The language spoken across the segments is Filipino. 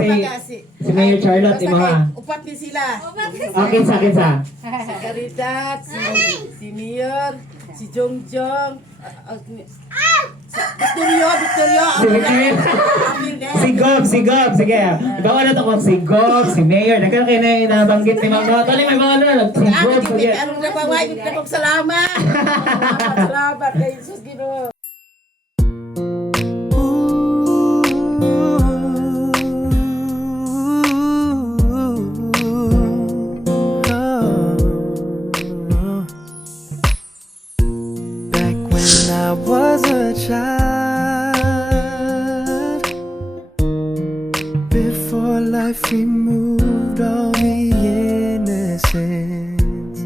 si Mayor Charlotte, imo ha. Upat ni sila. Okay, sa akin sa. Si Caridad, si Mayor, si Jongjong, Victorio. Si Gob, sige. Bawa na to ko, si Gob, si Mayor. Nagkano kayo na yung nabanggit ni Mga Tony, may mga ano, si Gob, sige. Anong nabaway, salamat. Salamat kay Jesus Ginoo. I was a child before life removed all the innocence.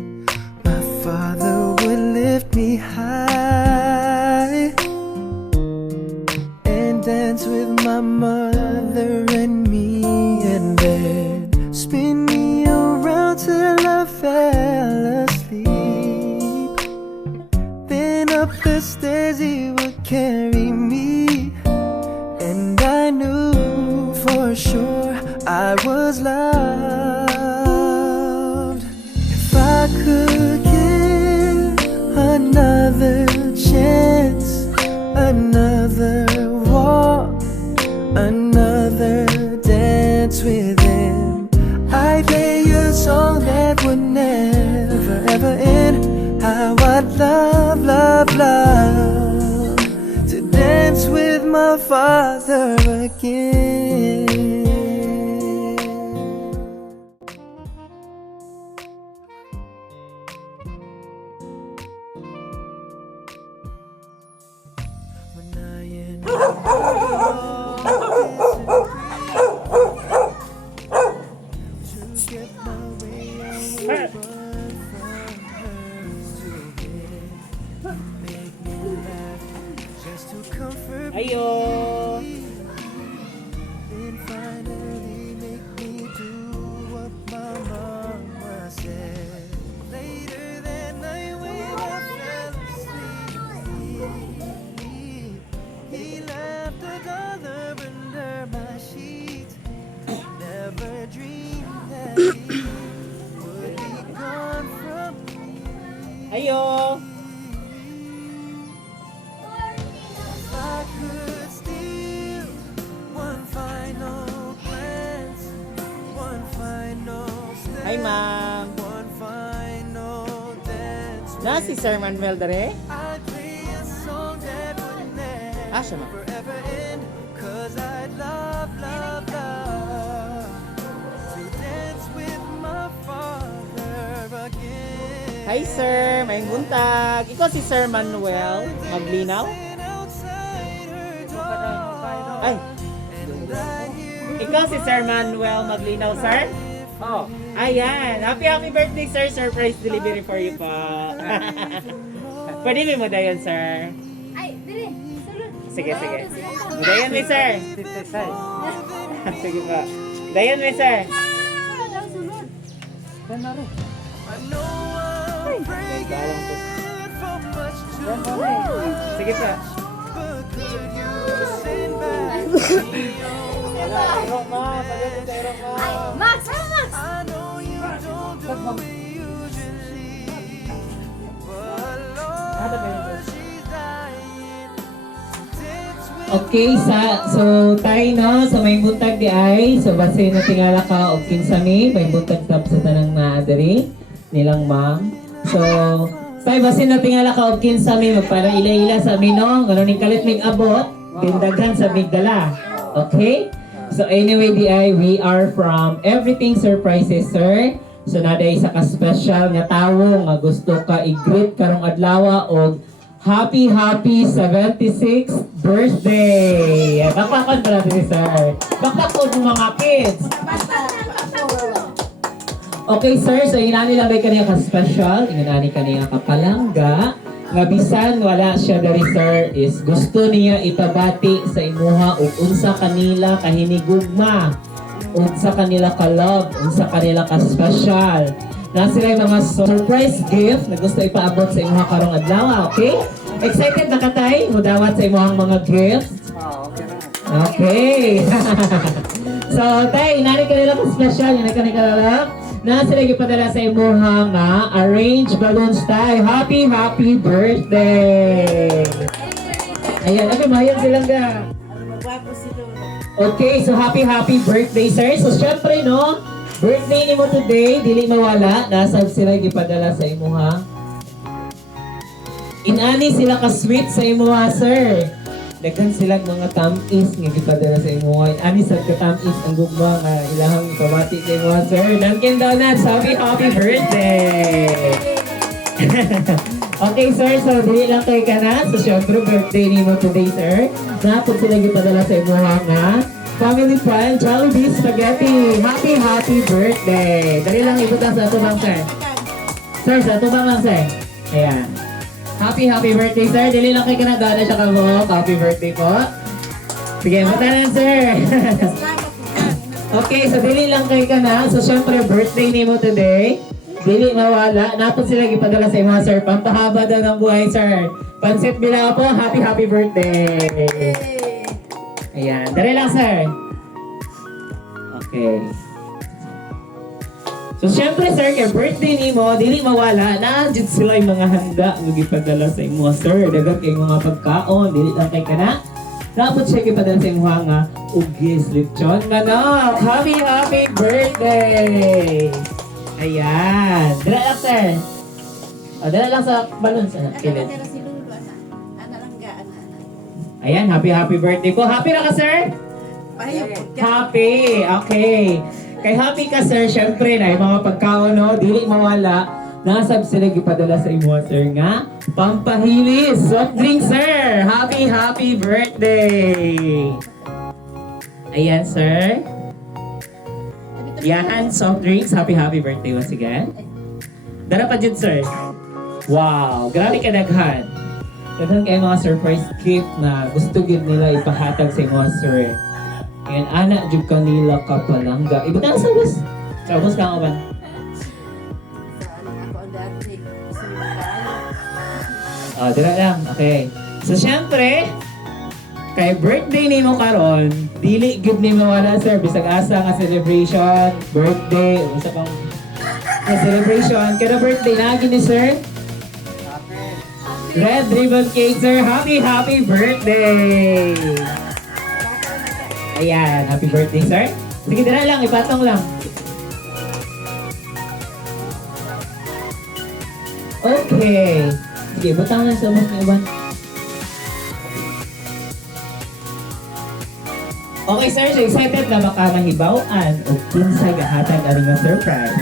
My father would lift me high and dance with my mother and me, and then spin me around till I fell asleep. Up the stairs he would carry me, and I knew for sure I was loved. If I could get another chance, another walk, another dance with him, I'd play a song that would never ever end. How I'd love to dance with my father again. When I am to get my way away. Ayo. Then finally make me do what my mama said. Later that night when I fell asleep, he left $1 under my sheet. Never dreamed that he would be gone from me. Ayo. I could steal one final glance, one final step, Hi, ma'am. one final dance. Na si Sir Manuel dere? I'd play a song that would Siya na. never ever end, 'cause I'd love to dance with my father again. Hi, Sir. May buntag. Ikaw si Sir Manuel Maglinaw? Ay. Ikaw si Sir Manuel Maglinaw, sir? Oh. Ayan. Happy birthday, sir. Surprise delivery for you po. Pwede mo dayon, sir? Ay, dili. Sulod. Sige. Dayon mo, sir. Sige po. Dayon mo, sir. Sulod. Sige po. Max! Okay, so tayo no, so may buntag di ay, so base na tingala ka o kinsami, may buntag tap sa tanang maadari nilang ma'am. So, tayo base na tingala ka o kinsami, magparang ila-ila sa minong, gano'n yung kalit mig abot, dindagan sa migdala. Okay? So anyway, di ay, we are from Everything Surprises, sir. So naday sa ka-special nga tawo nga gusto ka i-greet karong adlaw og happy 76th birthday! Bakbakon pa natin, sir. Bakbakon mo mga kids. Okay, sir. So, inani lang ba kaniya ka-special? Inani kaniya kapalangga. Nga bisan wala siya dari, sir, is gusto niya itabati sa imuha ug unsa kanila kahinigugma. Unsa kanila ka-love. Unsa kanila ka-special. Na sila yung mga surprise gift na gusto ipaabot sa imuha karong adlaw, okay? Excited na katay? Mudawat sa imuhang mga gifts? Okay na. Okay. So, tay, nari ka nila ka-special, yun ka nila na sila gipadala sa imuhang nga arranged balloons tay. Happy birthday! Ayan, okay, mayan silang ga. Magwapo si Lolo. Okay, so happy birthday, sir. So, syempre, no, birthday ni mo today, dili mawala, nasa sila gipadala sa imuha. Inani sila ka-sweet sa imuha, sir. Daghan sila mga tamis nga gipadala sa imuha. Inani sa ka-tamis ang gugma nga ilahang ipamati sa imuha, sir. Dunkin Donuts, happy birthday! Okay, sir. So, dili lang kay ka na. So, syempre, birthday ni mo today, sir. Napod sila gipadala sa imuha nga Family Friend, Jollibee Spaghetti. Happy birthday! Dali lang ibutan sa tubang, sir. Sir, sa tubang lang, sir. Ayan. Happy birthday, sir. Dili lang kay kanagana siya ka mo. Happy birthday po. Sige, matanan, sir. Okay, so dili lang kay ka na. So, syempre, birthday ni mo today. Dili mawala. Napod sila gipadala sa mga, sir. Pampahaba daw ng buhay, sir. Pansit Bilao po. Happy birthday. Ayan. Dali lang, sir. Okay. So, syempre, sir, kay birthday ni mo, dili mawala, nandiyan sila yung mga handa nga gipadala sa imo, sir. Dagat kay mga pagkaon, dili lang kay kana. Dapat siya gipadala sa imo nga ugis lechon manok. Happy birthday! Ayan. Dala lang, sir. O, dala lang sa balon, sir. Kilid. Ano si Lolo, anak? Ana lang ga, ana. Ayan, happy birthday po. Happy na ka, sir? Pahiyok. Happy! Okay. Kay happy ka, sir, syempre na yung mga pagkaon, no, dili mawala. Nasab sila gipadala sa imo, sir, nga pampahilis. Soft drink, sir. Happy birthday! Ayan, sir. Yan, soft drinks. Happy birthday once again. Dara pa dyan, sir. Wow, grabe ka daghan. Daghan kayo mga surprise gift na gusto gid nila ipahatag sa imo, sir. Ayan, anak jud kanila kapalangga. Ibutan sa bus. Sa bus ka ba? Ako ang dati. Dira lang. Okay. So, syempre, kay birthday ni mo karon, dili gid ni mawala, sir. Bisag asa nga celebration, birthday, o isa pang nga celebration. Kada birthday na ni sir. Red ribbon cake, sir. Happy birthday! Ayan, happy birthday, sir. Sige, dira lang, ipatong lang. Okay. Sige, butang lang sa mas na iban. Okay, sir. So, excited na baka mahibawaan o kinsay gahatag aring nga surprise.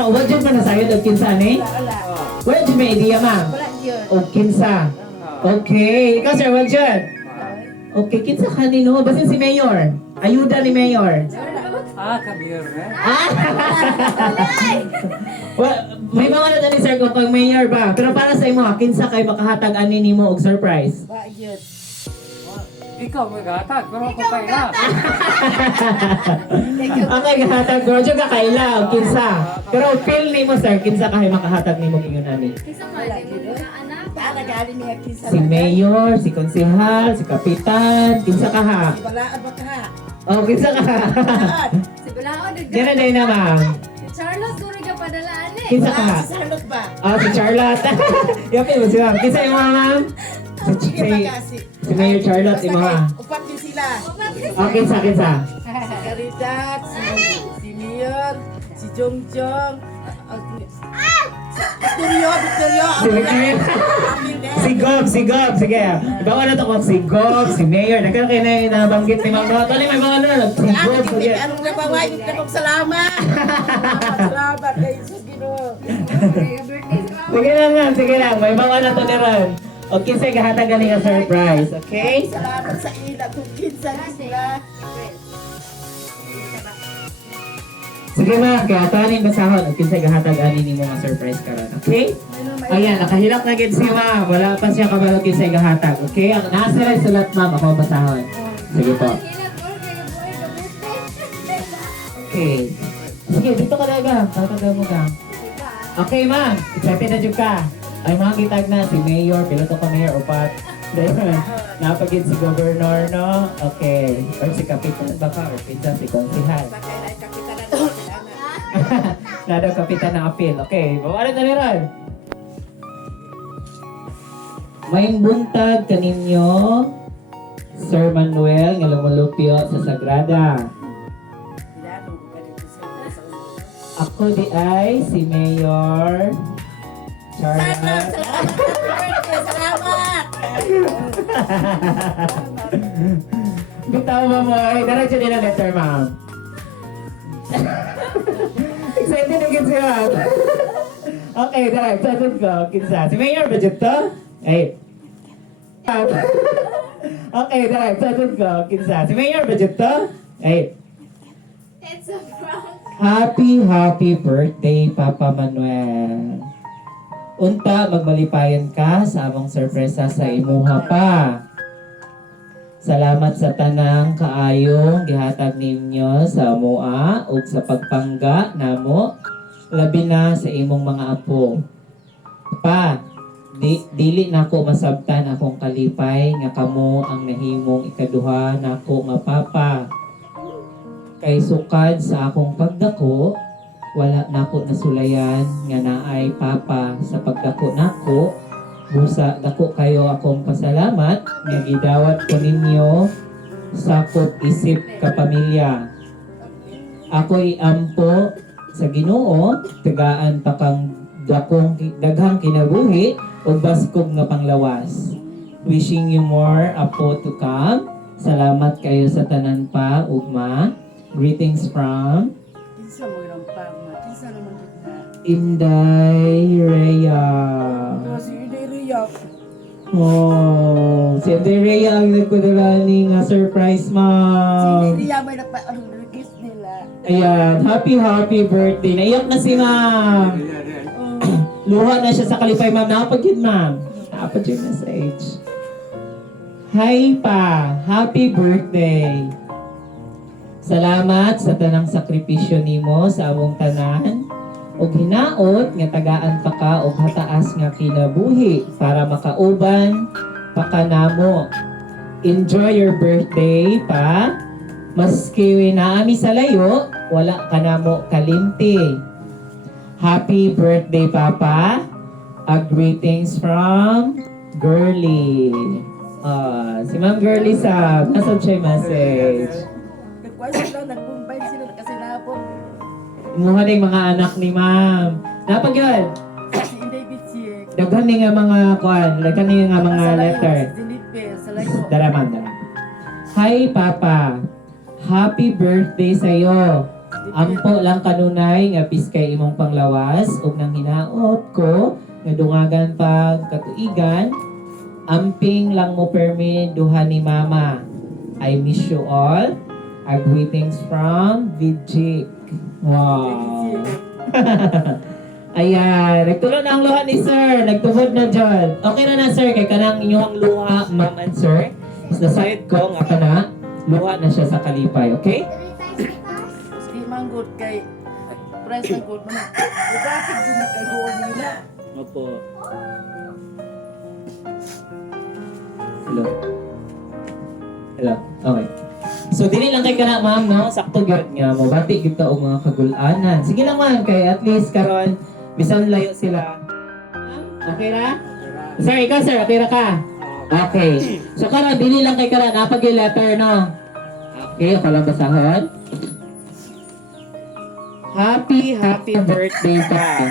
What dyan pa nasayod o kinsa ni? Wala. Wala dyan may idea, ma'am? Wala yun. O kinsa? Okay. Ikaw, sir, what dyan? Okay, kinsa kanino? Basin si Mayor. Ayuda ni Mayor. Kabir, eh? Well, may mga na ni sir kung pag Mayor ba? Pero para sa imo, kinsa kay makahatag ani nimo og surprise? Wala yun. Ikaw maghatag, pero ako kayo na. Okay, gahatag bro, jud ka kaila og kinsa. Pero feel nimo sir, kinsa kay makahatag nimo ingon ani? Kisa man, di mo na anak. Taala galing niya kinsa. Si Mayor, si Konsehal, si Kapitan, kinsa ka ha? Wala ba ka? Oh, kinsa ka ha? Wala. Si Balao, Dira day na ma'am. Si Charlotte, duri ka padalaan eh. Kinsa ka ha? Si Charlotte ba? Ah, si Charlotte. Yapin mo si ma'am. Kinsa imo ma'am? Sige ba kasi? Si Mayor Charlotte imo ha. Upat din sila. Oh, kinsa. Si Caridad, si Mayor, si Jongjong. Victorio. Si Victorio. Si Gob. Sige. Ibawa na to kung si Gob, si Mayor. Nagkaroon kayo na yung nabanggit ni Ma'am Noto. May mga na. Si Gob. Sige. Anong nabaway? Salamat. Salamat kay Jesus Ginoo. Sige lang. May mga na to ni Ron. Okay, sige. Hatag galing ang surprise. Okay? Salamat sa ila kung kinsa ni sila. Sige ma, kaya tanin basahon. Okay, sige. Hatag galing ni mga surprise karon. Okay? Ayan, nakahilak na gid si ma'am. Wala pa siya kabalo kinsa gahatag. Okay? Ang nasa rin sulat ma'am. Ako basahon. Sige po. Okay. Sige, dito ka daga. Tatagaw mo ka. Okay, ma'am. Excited na dyan ka. Ay mga gitag na si Mayor, piloto ka Mayor upat. Then, napagid si Governor, no? Okay. Or si Kapitan baka, or pinsan si Konsihal. Sa kailan kapitanan ng kailangan. Nado Kapitan ng Apil. Okay, bawalan na rin. May buntag kaninyo, Sir Manuel, nga lumulupyo sa Sagrada. Ilano ko ka dito sa ulo. Ako di ay si Mayor Sana, Charlotte. salamat! Happy birthday! Salamat! Bitaw mo mo. Ay, diretso nila letter, ma'am. Excited na kinsa. Okay, diretso. Sagot ko. Kinsa. Si Mayor, budget to? Ay. Okay, diretso. Sagot ko. Kinsa. Si Mayor, budget to? Ay. It's a prank. Happy birthday, Papa Manuel. Unta, magmalipayan ka sa among sorpresa sa imuha pa. Salamat sa tanang kaayong gihatag ninyo sa amoa ug sa pagpangga namo labi na sa imong mga apo. Pa, dili nako masabtan akong kalipay nga kamo ang nahimong ikaduha nako nga papa. Kay sukad sa akong pagdako, wala nako nasulayan nga naay papa sa pagdako nako. Busa dako kayo akong pasalamat nga gidawat ko ninyo sakop isip ka pamilya. Ako'y ampo sa Ginoo, tagaan pa kang daghang kinabuhi ug baskog nga panglawas. Wishing you more apo to come. Salamat kayo sa tanan pa ugma. Greetings from Kinsa mo ilang pama? Kinsa naman dito na? Inday Rhea. Ito si Inday Riyak. Oh, si Inday Rhea ang nagpadala ni nga surprise, Si ma'am. Inday Riyak may anong request nila. Ayan, happy birthday. Naiyak na si ma'am. Luha na siya sa kalipay, ma'am. Nakapag yun, ma'am. Nakapag yung message. Hi pa, happy birthday. Salamat sa tanang sakripisyo nimo sa among tanan. Og hinaot nga tagaan pa ka og hataas nga kinabuhi para makauban pa ka namo. Enjoy your birthday pa. Maski naami sa layo, wala ka namo kalimti. Happy birthday, Papa. A greetings from Girly. Si Ma'am Girly sa nasa siya message. Nagkuhan sila, nag-combine sila kasi napon. Imuha na yung mga anak ni Ma'am. Napag yun. Si Inday Bitsik. Daghan ni nga mga kuan, daghan ni nga mga letter. Si Dinipe, sa layo. Dara ma'am, dara. Hi Papa. Happy birthday sa'yo. Ampo lang kanunay nga piskay imong panglawas ug nang hinaot ko nga dungagan pag katuigan. Amping lang mo permi duha ni Mama. I miss you all. A greetings from Vijik. Wow. Ayan, nagtulo na ang luha ni Sir. Nagtubod na dyan. Okay na Sir, kay kanang inyong luha, Ma'am and Sir. Sa side ko, nga kana, luha na siya sa kalipay, okay? Di manggod kay price ng gold man. Bakit din nagkagoon nila? Opo. Hello. Hello. Okay. So dili lang kay kana ma'am no, sakto gyud nga mo bati gyud ta og mga kagul-anan. Sige lang ma'am kay at least karon bisan layo sila. Okay ra? Sir, ikaw sir, okay ra ka? Okay. So karon dili lang kay kana napag yung letter no. Okay, ako lang basahon. Happy birthday pa.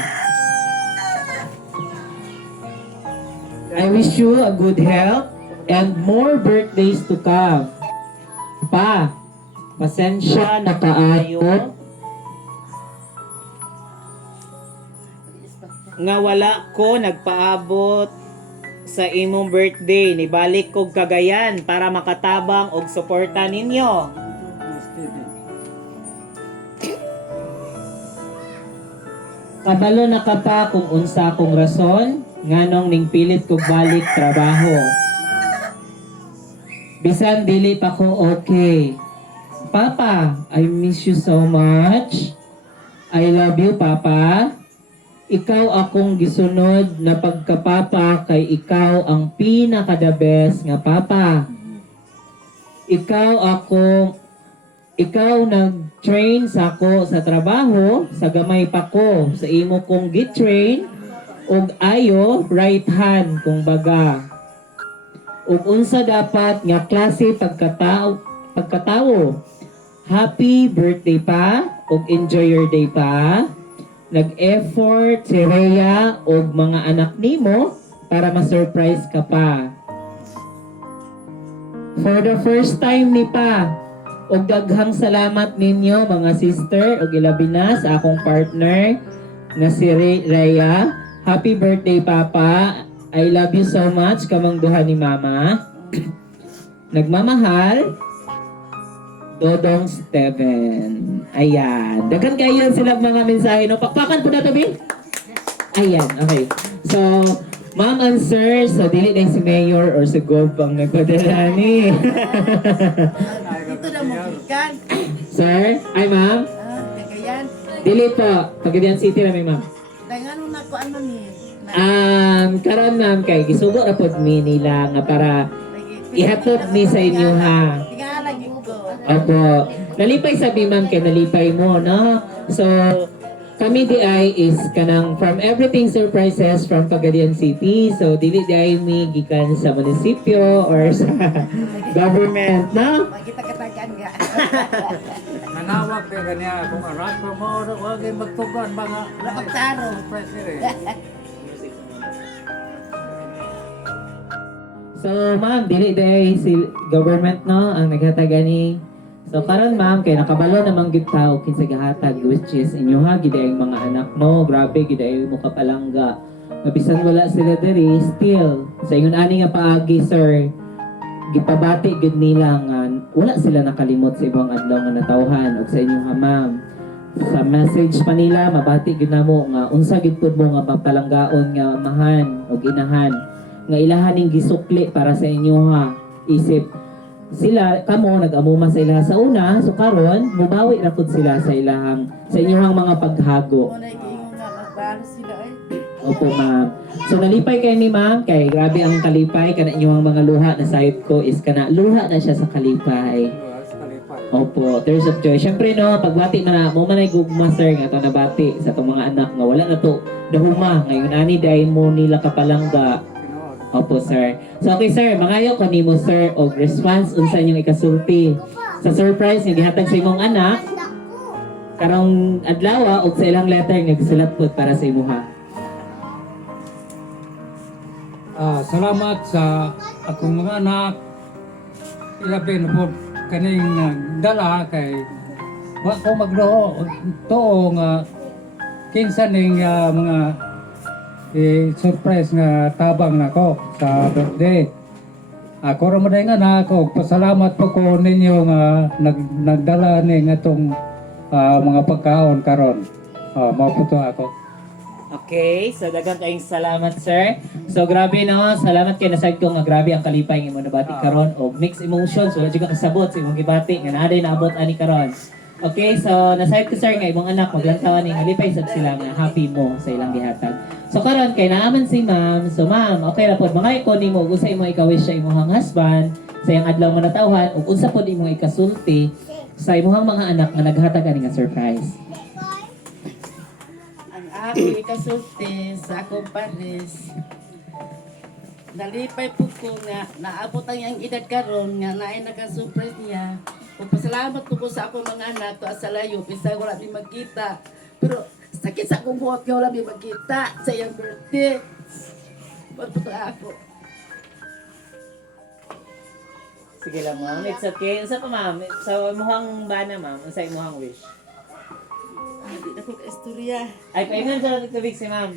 I wish you a good health and more birthdays to come. Pa, pasensya na kaayo nga wala ko nagpaabot sa imong birthday. Nibalik kog Cagayan para makatabang og suporta ninyo. Kabalo na ka pa kung unsa akong rason nganong ning pilit kog balik trabaho. Bisan dili pa ko okay. Papa, I miss you so much. I love you, Papa. ikaw akong gisunod na pagkapapa kay ikaw ang pinaka the best nga papa. Ikaw nag-train sa ako sa trabaho, sa gamay pa ko, sa imo kong gi-train, ug ayo right hand kung baga. Ug unsa dapat nga klase pagkatawo. Happy birthday pa, ug enjoy your day pa. Nag-effort si Rhea ug mga anak nimo para ma-surprise ka pa. For the first time ni pa, ug daghang salamat ninyo mga sister ug ilabi na sa akong partner nga si Rhea. Happy birthday papa. I love you so much kamang duha ni mama. Nagmamahal, Dodong Steven. Ayan. Daghan kayo sila mga mensahe. No? Pakpakan po na to, Bing. Ayan. Okay. So, ma'am and sir, so dili na si Mayor or si Gov ang nagpadala ni. Ito na mo kan. Sir? Ay, ma'am? Kagayan. Dili po. Pagadian City na may ma'am. Dangano na ko ano ni. Karon ma'am kay gisugo ra pod mi nila nga para ihatod mi sa inyo ha. Tingala lagi ko. Opo. Nalipay sabi ma'am kay nalipay mo, no? So, kami di ay is kanang from everything surprises from Pagadian City. So, dili di ay mi gikan sa munisipyo or sa government, no? Makita katagan ga. Nanawag din kanya kung anak ko mo, huwag yung magtugan mga Lapagtaro. president. So, ma'am, dili day si government no ang naghatag ani. So karon ma'am kay nakabalo namang gid tao kinsa gihatag which is inyo ha gid ang mga anak no. Grabe gid ay mo kapalangga. Mabisan wala sila diri still sa ingon ani nga paagi sir. Gipabati gid nila nga wala sila nakalimot sa ibang adlaw nga natawhan ug sa inyo ha ma'am. Sa message pa nila mabati gid namo nga unsa gid pud mo nga mapalanggaon nga amahan ug inahan nga ilahaning gisukli para sa inyo ha. Isip sila kamo nag-amuma sa ilaha sa una so karon mubawi ra pud sila sa ilahang sa inyong mga paghago. Mo na giingon nga magbalo sila ay. Opo ma'am. So nalipay kay ni ma'am kay grabe ang kalipay kana inyong mga luha na sayot ko is kana luha na siya sa kalipay. Opo, tears of joy. Syempre no, pagbati na mo man ay gugma sir nga to nabati sa tong mga anak nga wala na to dahuma ngayon ani dai mo nila kapalangga. Opo, sir. So, okay, sir. Mangayo ko nimo, sir, og response unsa inyong ikasulti sa surprise nga gihatag sa imong anak karong adlaw og sa ilang letter nga gisulat pud para sa imuha. Salamat sa akong mga anak. Ilabi na po kaning dala kay wa ko magdoho to nga kinsa ning mga surprise nga tabang nako sa birthday. Ako ra man nga nako pasalamat po ko ninyo nga nagdala ni nga tong mga pagkaon karon. Mao po to ako. Okay, so daghang kayong salamat, sir. So grabe no, salamat kay nasad ko nga grabe ang kalipay nga imong nabati karon og mixed emotions wala jud ka kasabot sa imong gibati nga naa naabot ani karon. Okay, so nasayod ko sir nga imong anak maglantawan ni halipay sad sila nga happy mo sa ilang gihatag. So karon kay naaman si ma'am. So ma'am, okay ra pod mga iko nimo ug unsa imong ikawish sa imong husband sa iyang adlaw nga natawhan ug unsa pod imong ikasulti sa imong mga anak nga naghatag ani nga surprise. Ang ako ikasulti sa akong pares. Nalipay po ko nga naabot ang iyang edad karon nga naay naka-surprise niya. Ug pasalamat po ko sa akong mga anak to sa layo bisag wala mi magkita. Pero sakit sa akong buhat nga wala mi magkita sa iyang birthday. Pagputo ako. Sige lang ma'am, it's okay. Unsa pa ma'am? So imong bana ma'am, unsa imong wish? Hindi na ko ka-istorya. Ay, paingan sa natin tubig si ma'am.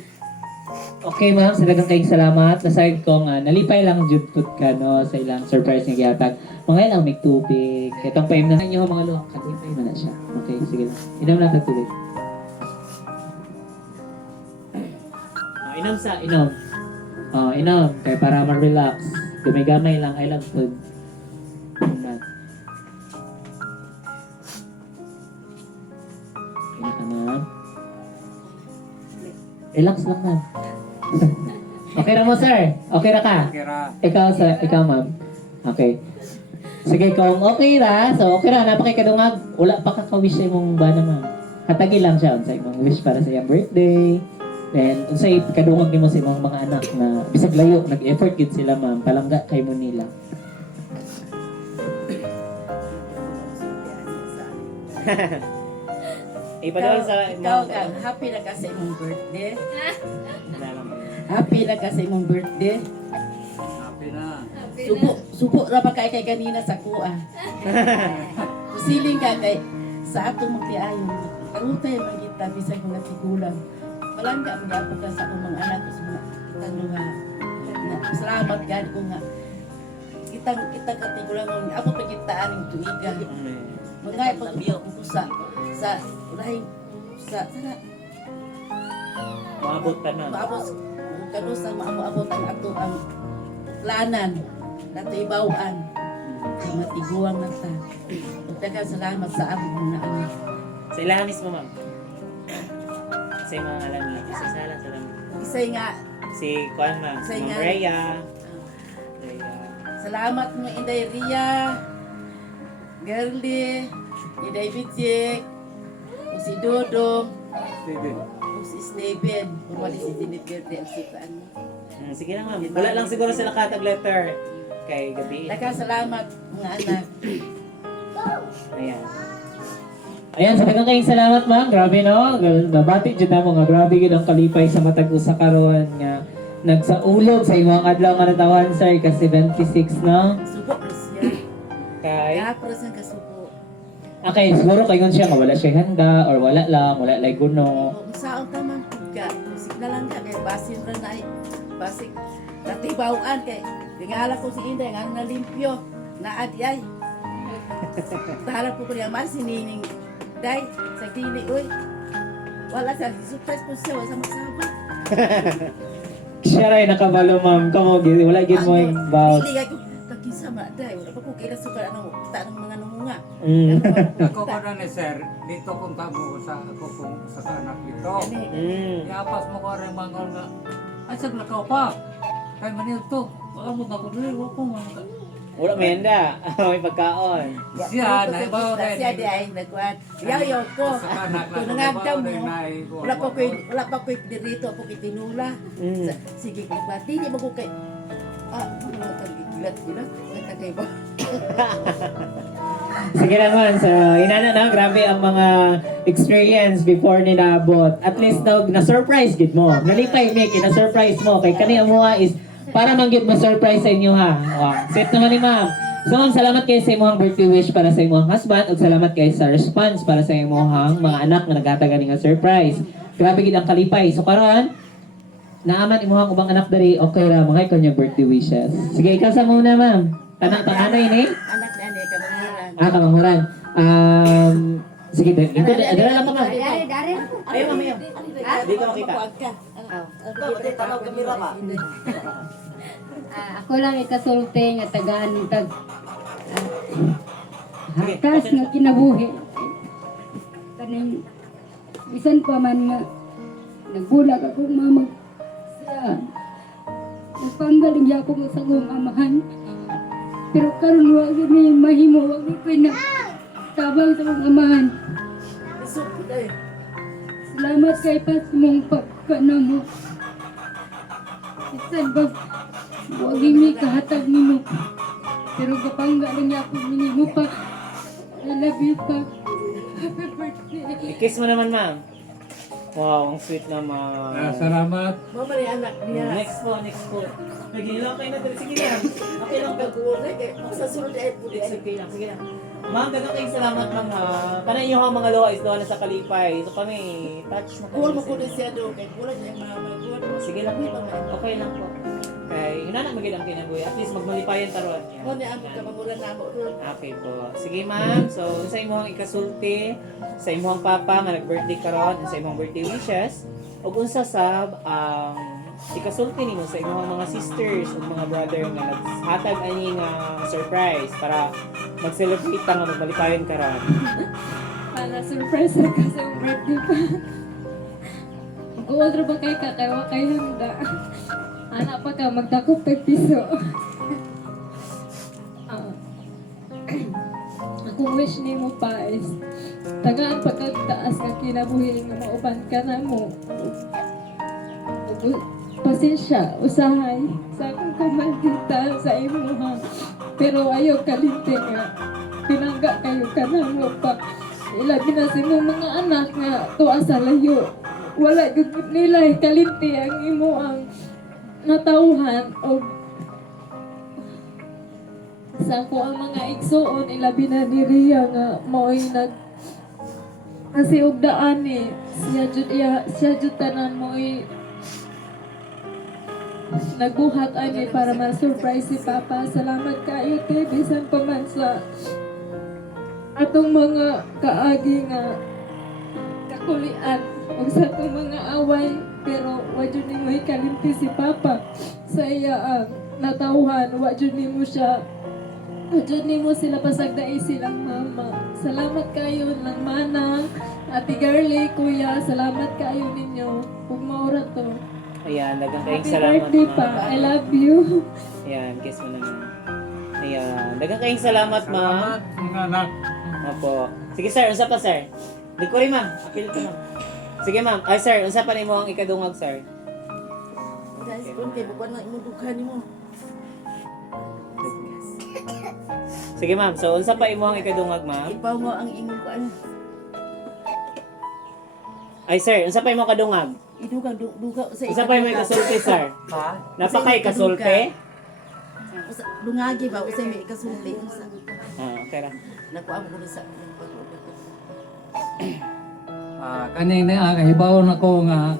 Okay ma'am, sa daghang kayong salamat. Nasayod ko nga, nalipay lang jud pud ka no, sa ilang surprise nga gihatag. Mga ilang may tubig. Itong paim na inyo mga luha, kalipay man na siya. Okay, sige lang. Inom lang tag tubig. Inom sa, inom. Inom. Kaya para ma-relax. Gamay-gamay lang, I love food. Inom. Inom ka ma'am. Relax lang ma'am. Okay na mo sir? Okay na ka? Kira. Ikaw ma'am. Okay. Sige, kung okay ra, so okay ra, napakikadungag, wala pa kaka-wish sa imong bana ma'am. Hatagi lang siya, unsay imong wish para sa iyang birthday. Then, unsay kadungag nimo sa imong mga anak na bisag layo, nag-effort gid sila ma'am, palangga kay mo nila. Ipadol sa Ikaw ka, happy na ka sa imong birthday. Happy na ka sa imong birthday. Happy na. Subo ra ba kay kanina sa kuha. Siling ka kay sa atong magtiayon. Arutay magita bisag mga tigulang. Palangga magapo ka sa akong mga anak sa mga tanong nga. Salamat gad ko nga. Kita katigulang ng ako pagitaan ng tuiga. Mga pagbiyo ko sa ulahin sa Maabot ka na. maabot kanus ang maabot ang ato ang lanan nato ibawaan ay matiguang na ta. Daghang salamat sa among mga anak. Sa ilaha mismo ma'am. Sa mga alam niyo, isa lang sa lamin. Isay nga Si Kuan ma'am, Say Ma'am nga. Rhea. salamat mo Inday Ria, Girlie, Inday Bijik, o si Dodong, o si Steven, umali si Dinit Girlie ang sitaan mo. Sige lang ma'am. Wala lang siguro sila katag letter kay gabi. Daghang salamat mga anak. Ayan. Ayan, sa daghang kayong salamat ma'am. Grabe no. Nabati jud na mo nga grabe gid ang kalipay sa matag usa karon nga nagsaulog sa imong adlaw nga natawan sir kasi 26 no. Subo na siya. Kay Kaya pero sa kasubo. okay, siguro kayon siya nga wala siya handa or wala lay guno. Kung saan ka man ka, musik na lang ka, kaya basin rin na basik. Natibawaan kay, tingala ko si Inday, nga na limpyo, na adi ay. Taharap ko niya, mas sinining, day, sa dili, uy. Wala sa, surprise po siya, wala sa magsama. Siya ray nakabalo ma'am. Kamo gid wala gid mo yung bawat. Dili ako, kakisama, day, wala pa ko kailan suka, ng mga namunga. Ako ko na ni sir, dito punta mo sa ako kung sa anak dito. Iapas mo ko rin mga nga. Ay, sag lakaw pa. Kaya manil to. Wala mo na ko dili. Wala ko mga. Wala may handa. May pagkaon. Siya, naibaw rin. Siya di ay, nagkuhan. Yaw ko. Sa anak na Kung nangagdam mo, mo. wala pa ko dirito ako itinula. Sige ko ba, di mo ko kay mga gilat-gilat, nagtagay ba? Sige naman, so inana na, grabe ang mga experience before ni naabot. At least na-surprise gid mo. Nalipay Mickey, na-surprise mo. Kay kani ang mga is para man gid ma-surprise sa inyo ha. Wow. Set naman ni ma'am. So ma'am, salamat kayo sa imong birthday wish para sa imong husband ug salamat kayo sa response para sa imong mga anak nga nagatagan nga surprise. Grabe gid ang kalipay. So karon, naaman imong ubang anak diri, okay ra mga kanya birthday wishes. Sige, ikaw sa muna ma'am. Tanang-tanganay ni. Anak na ni kamanguran. Kamanguran. Sige, dito lang ka ma'am. Ayaw ma'am, ayaw. Di ka makita. Ako lang ikasulti nga tagaan tag hakas nga kinabuhi. Kaning bisan pa man nga nagbulag akong mamag sa nagpanggaling niya ako sa akong amahan. Pero karon wa gyud ni mahimo wa gyud ko na tabang sa akong amahan. Salamat kay pas mong pagkanamo. Bisan ba huwag mi kahatag nimo. Pero kapangga lang niya ako minimo pa. I love you pa. Happy birthday. I-kiss mo naman ma'am. Wow, ang sweet naman. Salamat. Mama ni anak niya. Next po. Nagilang kayo na dito. Sige lang. Okay lang. Nagkuwala kay magsasunod ay puli ay. Sige lang. Ma'am, dagang kayong salamat ma'am ha. Kana inyo ang mga loa is doon na sa kalipay. So kami, touch na Kuwal mo kami. ko din siya doon kay kuwala niya mama. Kuwal mo. Sige lang po. Okay lang po. Kay inanak magilang kinabuhi. At least magmalipayan taron. Mo ni amo kamanguran na amo doon. Okay po. Sige ma'am. So sa imong ikasulti, sa imong papa nga nag-birthday karon, sa imong birthday wishes, ug unsa sab ang ikasulti nimo sa imong mga sisters ug mga brother nga naghatag ani nga surprise para mag-celebrate ta nga magmalipayan karon. Para surprise ka sa birthday pa. mag-order ba kay ka kay wa kay handa. Anak pa ka magdakop kay piso. Ah. Akong wish nimo pa is tagaan pagkataas nga kinabuhi nga mauban ka na mo. Pasensya, usahay sa akong kamaldita sa imo ha. Pero ayaw kalimti nga. Pinangga kayo ka na mo pa. Ilabi na sa imong mga anak nga tuwa sa layo. Wala gud nila kalimti ang imo ang natauhan o sa ako ang mga igsoon ilabi na ni Ria nga mao'y kasi og daan eh siya jud tanan mo'y nagbuhat ani para ma-surprise si Papa. Salamat kayo te bisan pa man sa atong mga kaagi nga kakulian o sa atong mga away, pero wa jud nimo ikalimti si Papa sa iya ang natauhan. Wa jud nimo sila pasagdai silang mama. Salamat kayo ng manang Ate Garly, Kuya, salamat kayo ninyo ug maura to. Ayan, dagang kayong Happy salamat, birthday ma'am. pa. I love you. Ayan, kiss mo naman. Ayan, dagang kayong salamat, ma'am. Mga anak. Opo. Sige, sir, unsa pa, sir? Di ko rin, ma'am. Apil ko, ma'am. Sige, ma'am. Ay, sir, unsa pa nimo ang ikadungag, sir? Guys, kung kay bukan na imong dughan nimo. Sige, ma'am. So, unsa pa imo ang ikadungag, ma'am? Ipaw mo ang imong kuan. Ay, sir, unsa pa imo kadungag? Idugang duga sa Unsa pa imo ikasulti, sir? Napakay kasulti? Dungagi ba usay may ikasulti usa. Okay ra. Nakuha mo ko sa Kanina kahibawon ako nga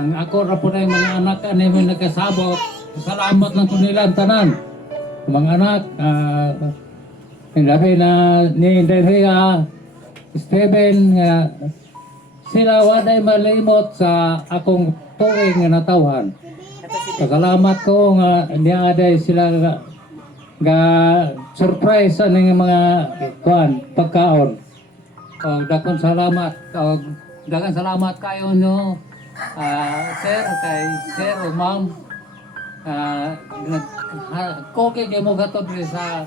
ang ako ra po na yung mga anak ani mo nagkasabot. Salamat lang ko nila ang tanan. Mga anak, labi na ni Delia, Steven, sila waday malimot sa akong tuwing nga natawhan. Pasalamat ko nga niya aday sila ga surprise sa ning mga pagkaon. O dakon salamat o dagan salamat kayo nyo sir kay sir o ma'am koke kay mo gatod sa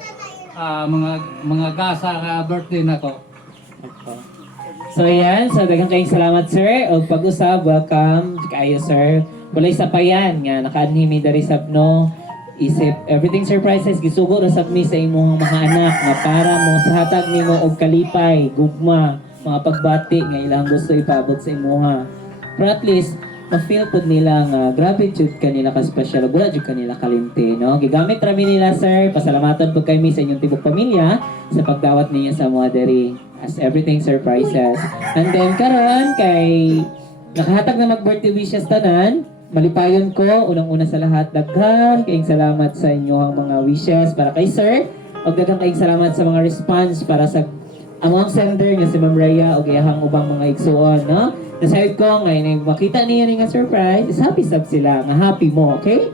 mga gasa nga birthday nako. So ayan, so daghang kayong salamat sir. O pag-usab, welcome kayo sir. Walay sa payan nga nakaanhimi dari sabno. Isip everything surprises gisugo ra sab mi sa imong mga anak nga para mo sa hatag nimo og kalipay, gugma, mga pagbati nga ilang gusto ipaabot sa imuha. Pero at least ma-feel pud nila nga grabe jud kanila ka special, wala jud kanila kalimti, no? Gigamit ra mi nila sir. Pasalamatan pud kay mi sa inyong tibok pamilya sa pagdawat ninyo sa mga diri as everything surprises. And then karon kay nakahatag na mag-birthday wishes tanan. Malipayon ko, unang-una sa lahat, daghan kayong salamat sa inyong mga wishes para kay sir. O daghan kayong salamat sa mga response para sa among sender nga si Ma'am Rhea o iyahang ubang mga igsuon, no? Nasayod ko, ngayon makita niya nga surprise, is happy sab sila, nga happy mo, okay?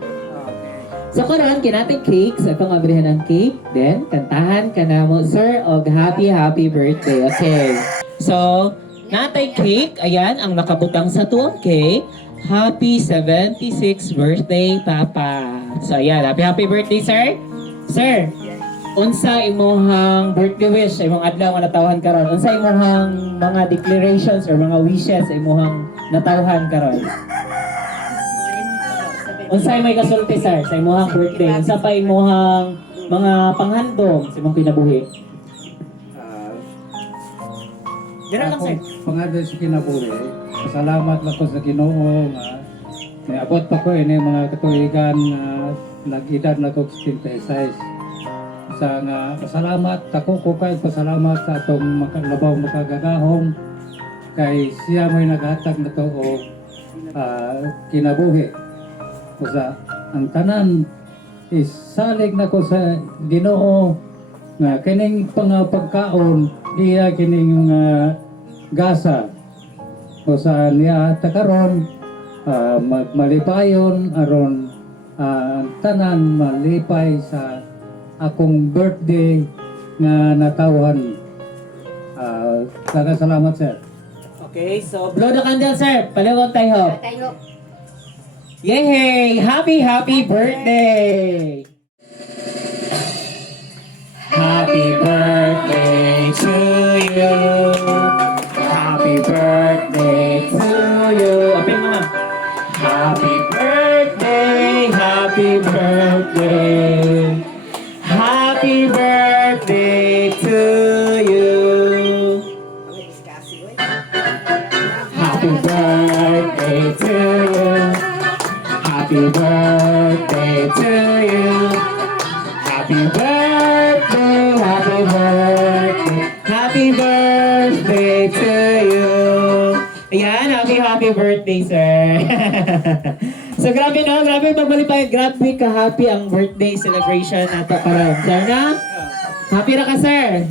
So karon kinatay cake, sa akong abrihan ng cake, then kantahan ka na mo, sir, og happy birthday, okay? So, natay cake, ayan, ang nakabutang sa tuwang cake. Happy 76th birthday, Papa. So, ayan. Happy birthday, sir. Sir, unsa imong birthday wish, imong adlaw nga natawhan karon? Unsa imong mga declarations or mga wishes sa imong natawhan karon? Unsa imong kasulti, sir, sa imong birthday? Unsa pa imong mga panghandom sa imong kinabuhi? Dira lang, sir. Pangadto sa kinabuhi. Salamat lang ko sa Ginoo nga niabot pa ko ini mga katuigan nag-edad na ko 76. Sa nga salamat ako ko kay pasalamat sa atong makalabaw makagagahom kay siya may naghatag na to og kinabuhi. Usa ang tanan is salig na ko sa Ginoo nga kining pagkaon diya kining gasa o sa niya takaron malipayon aron tanan malipay sa akong birthday nga natawhan. Salamat sir. Okay, so blow the candle, sir. Paliwag tayo. Tayo. Yay! Happy birthday! Happy birthday to you. Happy birthday to you. Open mo na. Happy birthday, happy birthday. Happy birthday to you. Happy birthday to you. Happy birthday to you. Happy birthday, happy birthday. Happy birthday to you. Ayan, happy birthday, sir. So grabe no, grabe magmalipay, grabe ka-happy ang birthday celebration nato karon. Sir na? Happy ra ka, sir?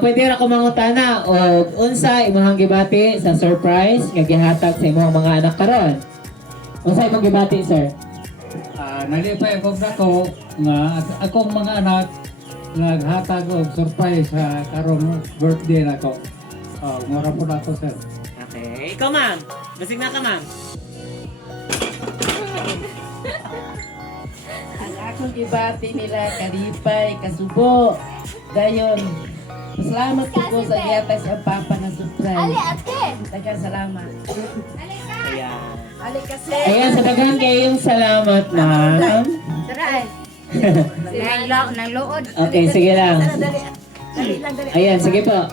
Pwede ra ko mangutana o unsa imong gibati sa surprise nga gihatag sa imong mga anak karon? Unsa imong gibati, sir? Nalipay ko dako nga akong mga anak naghatag og surprise sa karong birthday nako. Mura po na to, sir. Okay, ikaw ma'am. Basig na ka, ma'am. Ang akong gibati nila, kalipay, kasubo. Dayon, salamat po ko sa gihatag sa papa ng Ali, surprise. ate! Tagang salamat. Ayan. Ali kasi! Ayan, sa daghan kayong salamat, ma'am. Tara. Nang lood. Okay, sige lang. Ayan, sige po.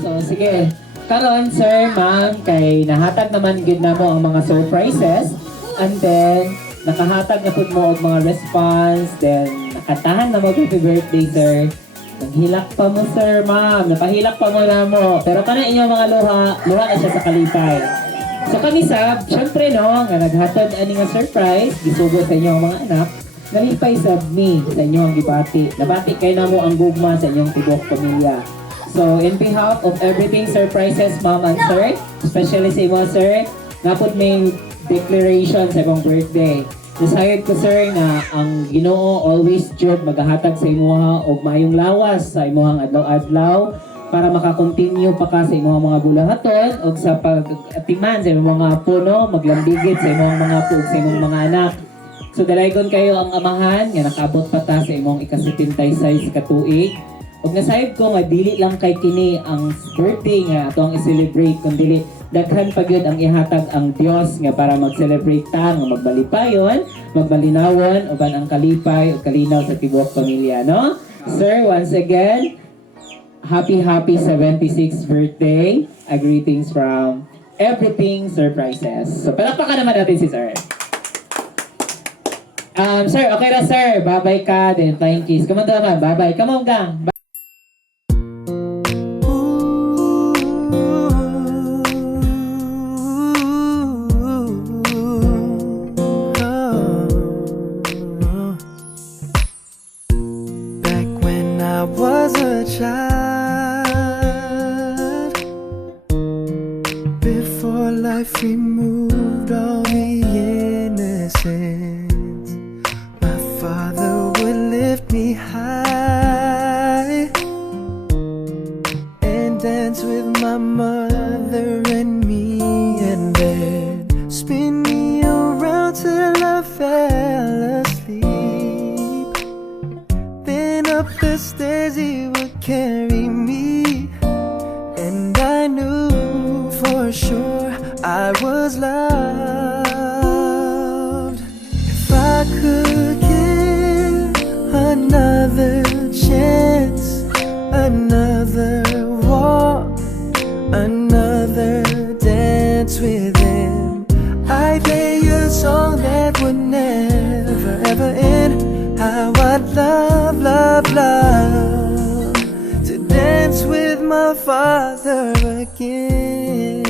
So sige. Karon, sir, ma'am, kay nahatag naman gid na mo ang mga surprises. And then, nakahatag na po mo og mga response. Then, nakatahan na mo happy birthday, sir. Naghilak pa mo, sir, ma'am. Napahilak pa mo na mo. Pero kana inyong mga luha na siya sa kalipay. So kami sab, syempre no, nga naghatod ani nga surprise, gisugo sa inyong mga anak. Nalipay sab mi sa inyong gibati. Nabati kay namo ang gugma sa inyong tibok pamilya. So in behalf of everything surprises, ma'am and sir, especially sa imo, sir, napod may declaration sa imong birthday. Decided ko, sir, na ang Ginoo always jud maghahatag sa imuha og maayong lawas sa imuhang adlaw-adlaw para makakontinue pa ka sa imong mga bulahaton o sa pag-atiman sa imong mga puno, maglambigit sa imong mga pug sa imong mga anak. So dalaygon kayo ang amahan nga nakaabot pa ta sa imong ika-76 ka tuig. Ug nasayod ko nga dili lang kay kini ang birthday nga atong i-celebrate kundi daghan pa gyud ang ihatag ang Dios nga para mag-celebrate ta nga magbalipayon, magbalinawon uban ang kalipay ug kalinaw sa tibuok pamilya, no? Sir, once again, happy 76th birthday. Greetings from Everything Surprises. So palakpakan naman natin si sir. Sir, okay na sir. Bye-bye ka. Then flying kiss. Come on naman. Bye-bye. Come on, gang. Back when I was a child, before life removed all the innocence, my father would lift me high and dance with my mother and me, and then spin me around till I fell asleep. Then up the stairs he would carry me, and I knew for sure I was loved. If I could give another chance, another walk, another dance with him, I'd play a song that would never ever end. How I'd love, love, love to dance with my father again.